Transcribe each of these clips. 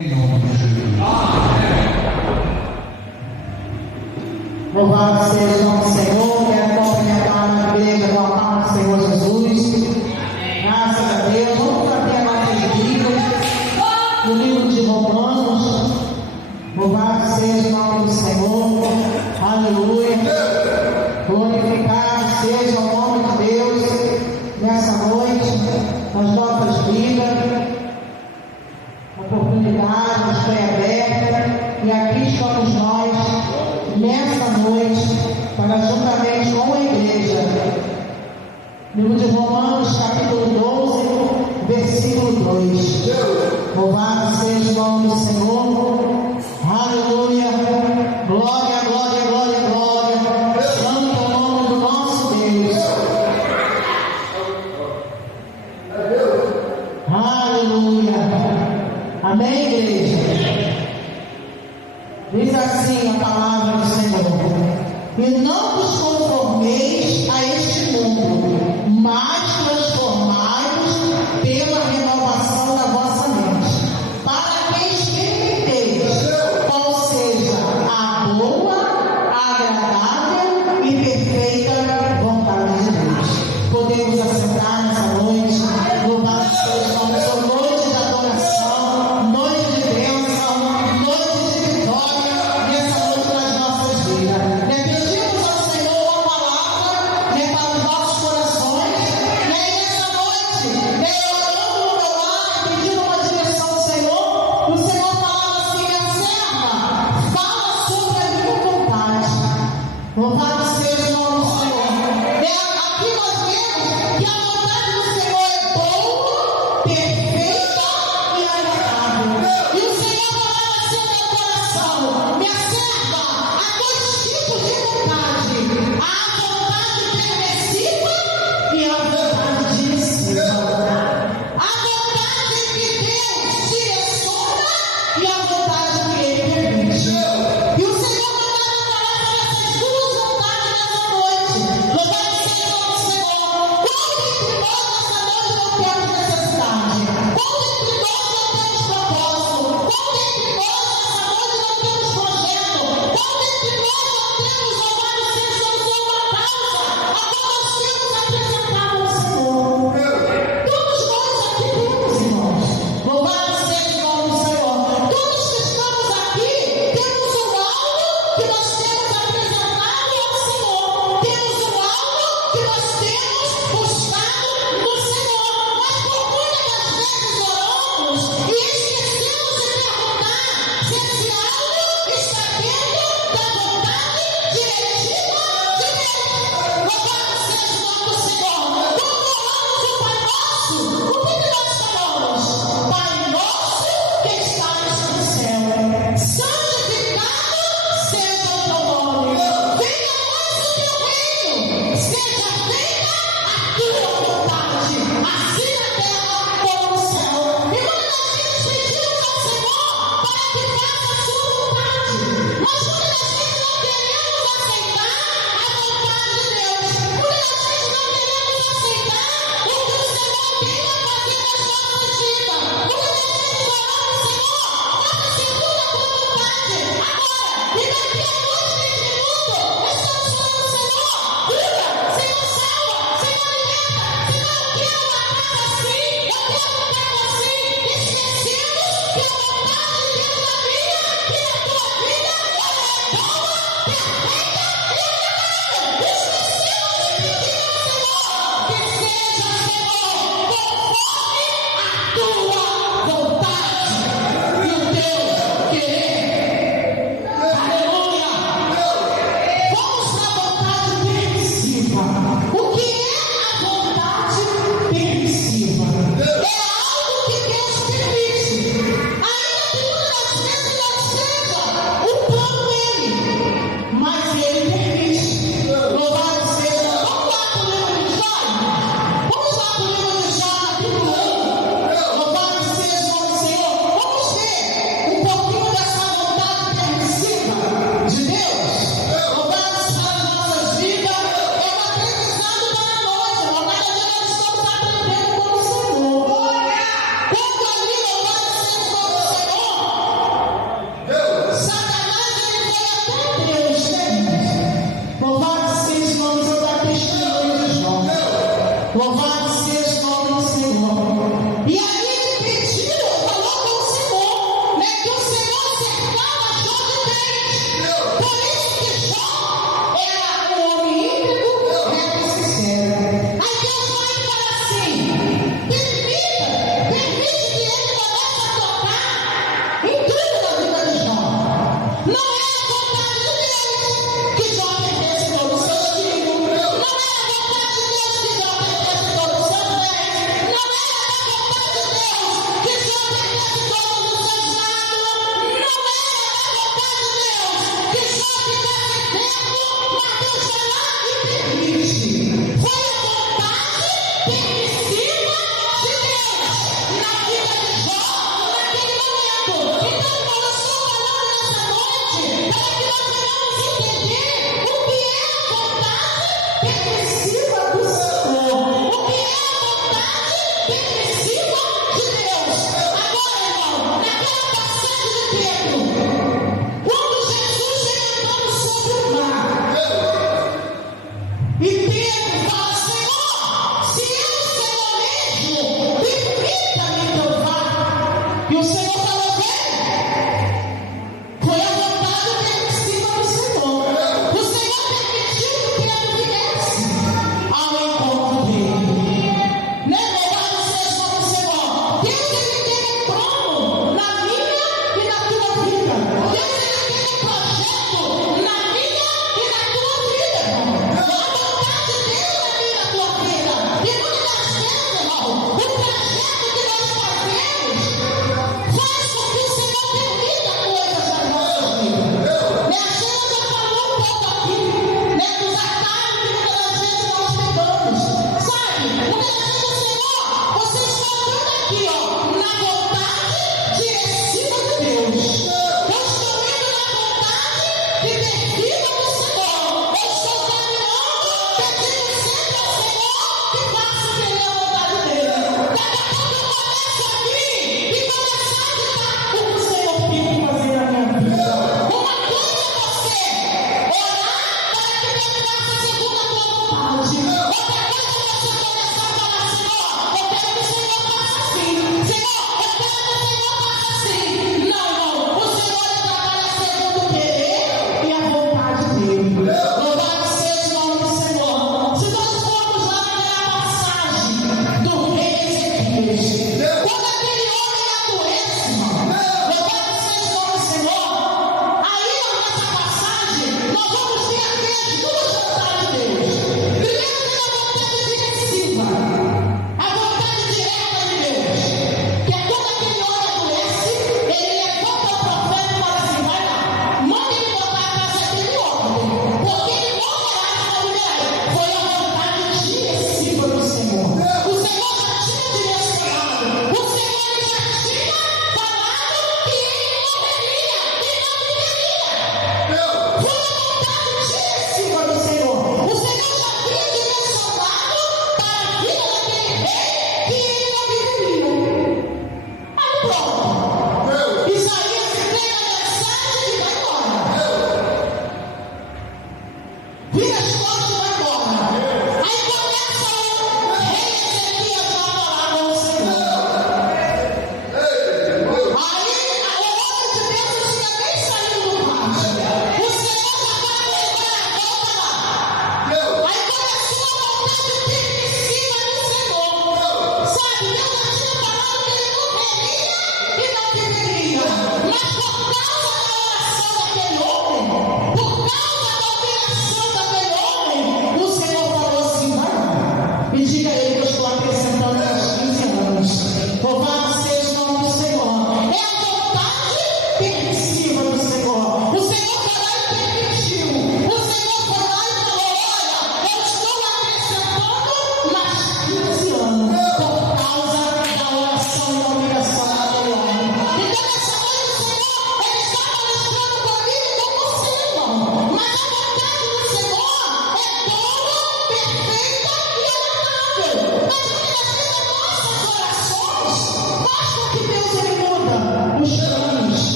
Em nome de Jesus. Louvado seja o nome do Senhor. Quero cumprimentar a igreja com a palma do Senhor Jesus. Graças a Deus. Vamos até a nossa Bíblia, no livro de Romanos. Louvado seja o nome do Senhor. Aleluia. Glorificado seja o nome de Deus nessa noite, nas nossas vidas. Oportunidade nos foi aberta e aqui estamos nós nessa noite para juntamente com a igreja. Livro de Romanos, capítulo 12, versículo 2. Louvado seja o nome do Senhor. Aleluia. Glória, glória, glória, glória. Santo é o nome do nosso Deus. Aleluia. Amém, igreja? Diz assim a palavra do Senhor: e não vos conformeis a este mundo, mas transformai-vos pela renovação da vossa mente, para que experimenteis qual seja a boa, agradável e perfeita vontade de Deus. Podemos assentar nessa noite. Louvado seja o nome do Senhor. Noite de adoração, noite de bênção, noite de vitória nessa noite das nossas vidas. Pedimos ao Senhor a palavra para os nossos corações, e aí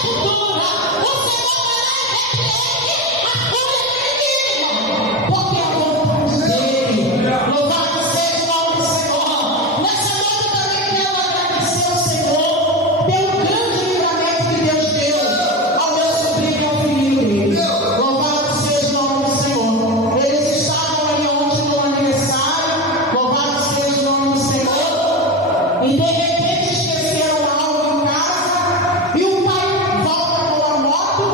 futura, o Senhor vai lá e repreende a cura do inimigo, porque é a vontade dele. Louvado seja o nome do Senhor. Nessa noite eu também quero agradecer ao Senhor pelo grande livramento que Deus deu ao meu sobrinho e ao filho dele. Louvado seja o nome do Senhor. Eles estavam aí ontem no aniversário. Louvado seja o nome do Senhor. E de repente esqueceram algo em casa. E o pai volta com a moto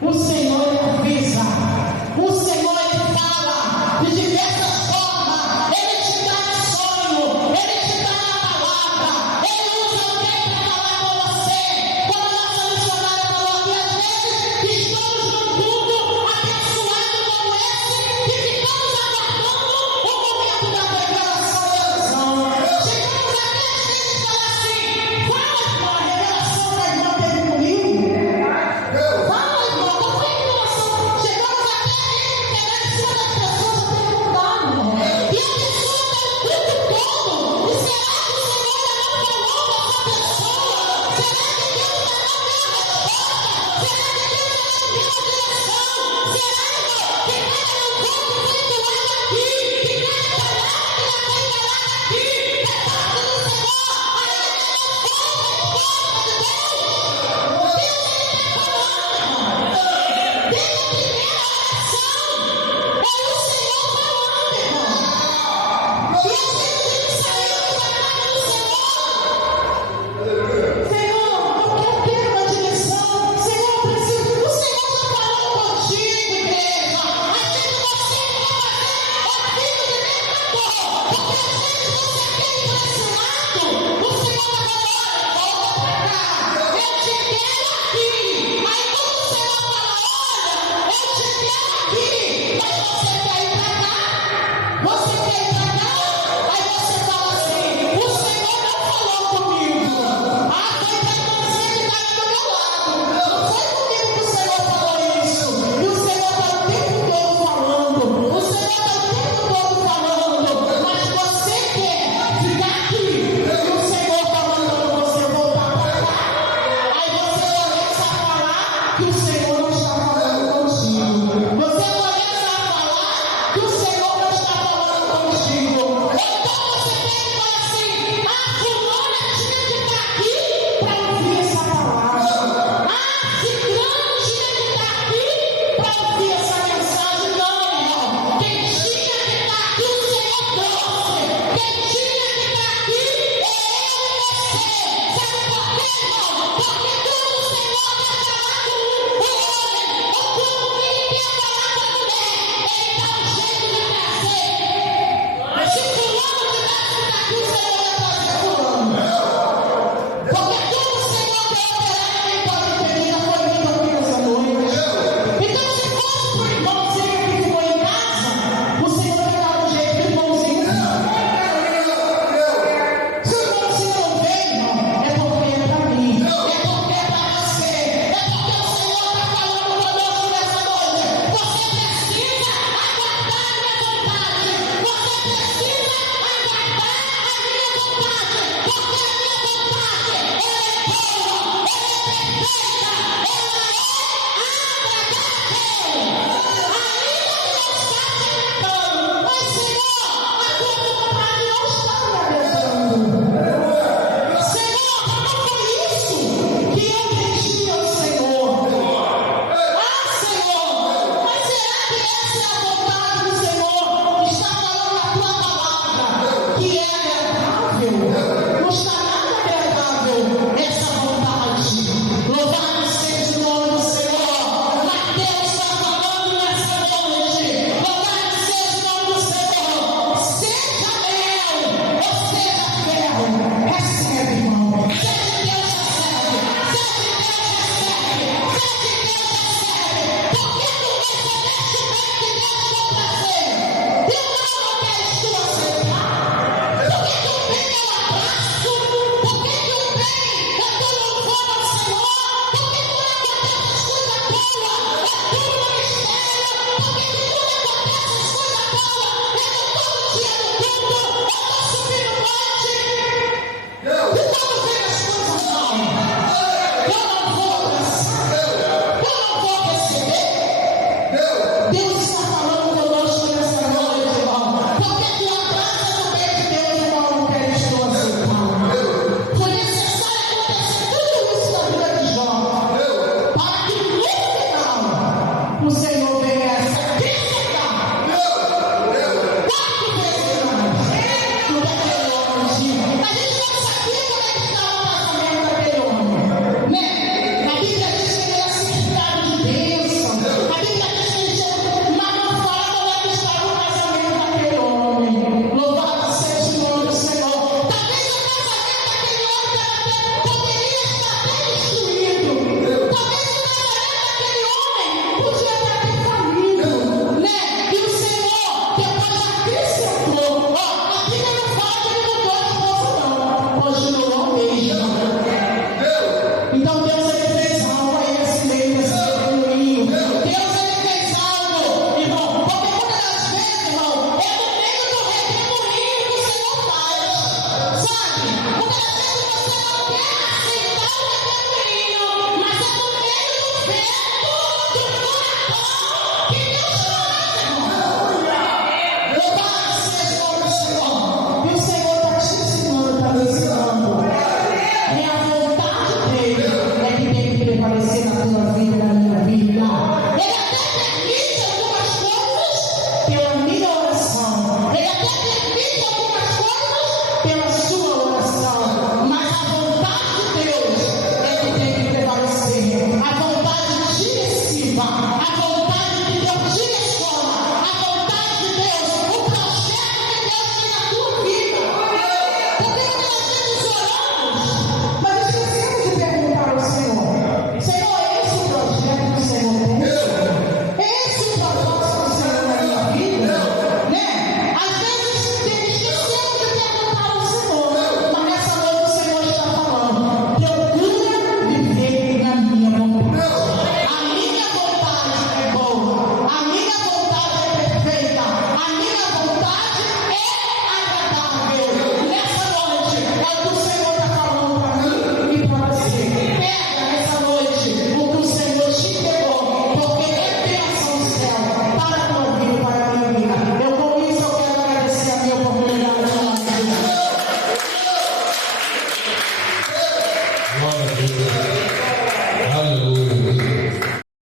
O Senhor ele avisa, o Senhor ele fala de diversas formas, ele te dá um sonho, ele te dá uma palavra, ele usa alguém para falar com você. Como a nossa missionária falou aqui, às vezes estamos num culto abençoado como esse e ficamos aguardando o momento da revelação da visão. Chegamos aqui às vezes e falamos assim: fala, irmão, a revelação da irmã teve comigo. Fala, irmão, não foi revelação. Chegamos aqui a gente pegar em cima das pessoas e perguntar, irmão. E a pessoa está o culto todo. E será que o Senhor ainda não falou com essa pessoa? Será que Deus ainda não deu a resposta? Será que Deus ainda não deu a direção? Será, irmão, que cada louvor que foi doado aqui, que cada palavra que já foi falada aqui, é parte do Senhor, ainda não foi resposta de Deus? Deus ainda está falando, irmão. Desde a primeira oração, é o Senhor falando, irmão. E às vezes a gente saímos da casa do Senhor. Senhor, eu quero uma direção. Senhor, eu preciso. O Senhor já falou contigo, igreja. Às vezes você está fazendo ouvido de devedor. Porque às vezes você quer ir para esse lado. O Senhor vai falar: olha, volta para cá. Eu te quero aqui. Aí quando o Senhor fala: olha, eu te quero aqui. Mas você quer ir para cá? Você quer ir para cá? Aí você fala assim: o Senhor não falou comigo. Ah, foi a irmãzinha que estava do meu lado. Não foi comigo que o Senhor falou isso. E o Senhor está o tempo todo falando. O Senhor está o tempo todo falando. Mas você quer ficar aqui. E o Senhor está mandando você voltar para cá. Aí você começa a falar que o Senhor não está falando contigo. Você começa a falar que o Senhor não está falando contigo. Então você tem que falar assim: a fulana tinha que estar aqui para ouvir essa palavra. Ciclano tinha que estar aqui para ouvir essa mensagem. Não, irmão. Quem tinha que estar aqui, o Senhor trouxe. Quem tinha que estar aqui é eu e você. Sabe por quê, irmão? Porque quando o Senhor quer falar com o homem, ou quando ele quer falar com a mulher, ele dá um jeito de trazer. Se fulano tivesse que estar aqui, o Senhor ia trazer fulano. Porque quando o Senhor quer operar, ele pode pedir. Já foi lindo aqui nessa noite. Então, se fosse para o irmãozinho que ficou em casa, o Senhor ia dar um jeito do irmãozinho. Se o irmãozinho não veio, irmão, é porque é para mim. É porque é para você. É porque o Senhor está falando conosco nessa noite. Você precisa aguardar a minha vontade. Você precisa aguardar a minha vontade. Porque a minha vontade, ela é boa, ela é perfeita, ela é agradável. Ainda não está agradando. Mas, Senhor, a tua vontade não está me agradando. Senhor, não foi isso que eu pedi ao Senhor. Senhor, mas será que essa é a vontade do Senhor? Está falando a tua palavra, que é agradável. Não está nada agradável essa vontade. Louvado seja o nome do Senhor. Mas Deus está falando nessa noite. Louvado seja o nome do Senhor. Seja leal ou seja fiel. Recebe, irmão. Seja Deus recebe. Seja Deus recebe. Seja Deus recebe. Porque tu recebeste bem que Deus te trazer. E o mal não queres tu aceitar. Porque tu vem ao abraço. Porque tu vem a tua louvor ao Senhor. Porque tu acontece as coisas boas. É tudo no mistério. Porque tu acontece as coisas boas. É no todo dia do culto. Eu estou subindo o monte. E quando vem as coisas mal, eu não vou abraçar. Eu não vou receber. Deus está falando conosco nessa noite, irmão. Porque tu abraças o bem de Deus, irmão, não queres tu aceitar. Foi necessário acontecer tudo isso na vida de Jó, para que no final o Senhor